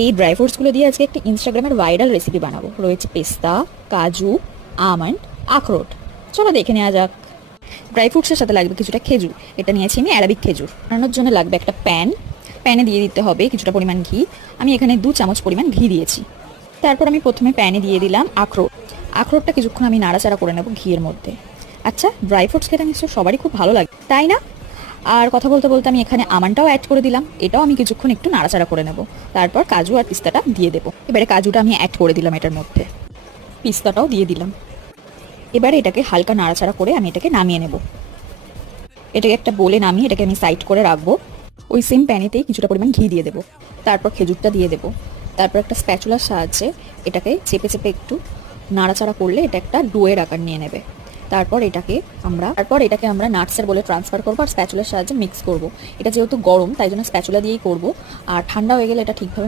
এই ড্রাই ফ্রুটসগুলো দিয়ে আজকে একটা ইনস্টাগ্রামের ভাইরাল রেসিপি বানাবো। রয়েছে পেস্তা, কাজু, আমন্ড, আখরোট। চলো দেখে নেওয়া যাক। ড্রাই ফ্রুটসের সাথে লাগবে কিছুটা খেজুর। এটা নিয়েছি আমি অ্যারাবিক খেজুর। বানানোর জন্য লাগবে একটা প্যানে দিয়ে দিতে হবে কিছুটা পরিমাণ ঘি। আমি এখানে 2 চামচ পরিমাণ ঘি দিয়েছি। তারপর আমি প্রথমে প্যানে দিয়ে দিলাম আখরোটটা কিছুক্ষণ আমি নাড়াচাড়া করে নেব ঘিয়ের মধ্যে। আচ্ছা, ড্রাই ফ্রুটস খেতে নিশ্চয় সবারই খুব ভালো লাগে, তাই না? আর কথা বলতে বলতে আমি এখানে আমন্ডটাও অ্যাড করে দিলাম। এটাও আমি কিছুক্ষণ একটু নাড়াচাড়া করে নেব। তারপর কাজু আর পিস্তাটা দিয়ে দেবো। এবারে কাজুটা আমি অ্যাড করে দিলাম এটার মধ্যে, পিস্তাটাও দিয়ে দিলাম। এবারে এটাকে হালকা নাড়াচাড়া করে আমি এটাকে নামিয়ে নেব। এটাকে একটা বলে নামিয়ে এটাকে আমি সাইড করে রাখবো। ওই সেম প্যানেতেই কিছুটা পরিমাণ ঘি দিয়ে দেবো। তারপর খেজুরটা দিয়ে দেবো। তারপর একটা স্প্যাচুলার সাহায্যে এটাকে চেপে চেপে একটু নাড়াচাড়া করলে এটা একটা ডোয়ের আকার নিয়ে নেবে। তারপর এটাকে আমরা নাটসের বলে ট্রান্সফার করবো আর স্প্যাচুলার সাহায্যে মিক্স করব। এটা যেহেতু গরম তাই জন্য স্প্যাচুলা দিয়েই করব। আর ঠান্ডা হয়ে গেলে এটা ঠিকভাবে